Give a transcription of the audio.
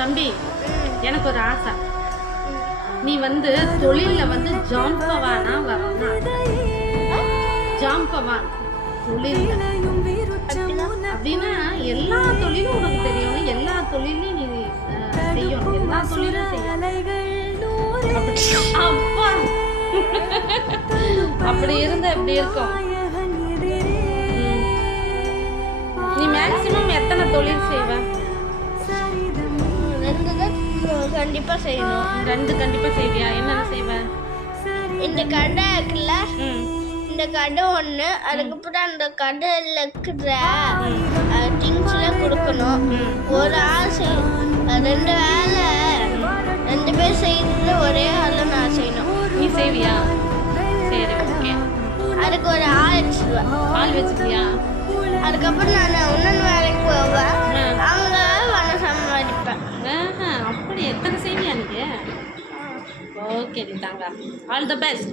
தம்பி, எனக்கு ஒரு ஆசை. நீ வந்து தொழிலில் வந்து ஜாம்பவானா வரணும். ஜாம்பவான் தொழில் அப்படின்னா எல்லா தொழிலும் உனக்கு தெரியணும், எல்லா தொழிலையும் நீ செய்யணும், எல்லா தொழிலும் அப்பா அப்படி இருந்தா எப்படி இருக்கும்? நீ மேக்சிமம் எத்தனை தொழில் செய்வ? கண்டிப்பா செய்யணும். 2 கண்டிப்பா செய்வியா? என்னென்ன செய்வ? இந்த கடை இருக்குல்ல, இந்த கடை ஒன்று, அதுக்கப்புறம் அந்த கடையில் இருக்கிற திங்ஸ்லாம் கொடுக்கணும். ஒரு ஆள் 2 வேலை 2 பேர் செய்யறது ஒரே ஆள் நான் செய்யணும். நீ செய்வியா? சரி, ஓகே. அதுக்கு ஒரு ஆள் வச்சுருவேன். ஆள் வச்சுக்கியா? அதுக்கப்புறம் நான் இன்னொன்று வேலைக்கு போவேன், அங்கே பணம் சம்பாதிப்பேன். அப்படி எத்தனை செய்வியா நீங்க? ஓகே, நீ தாங்க. All the best.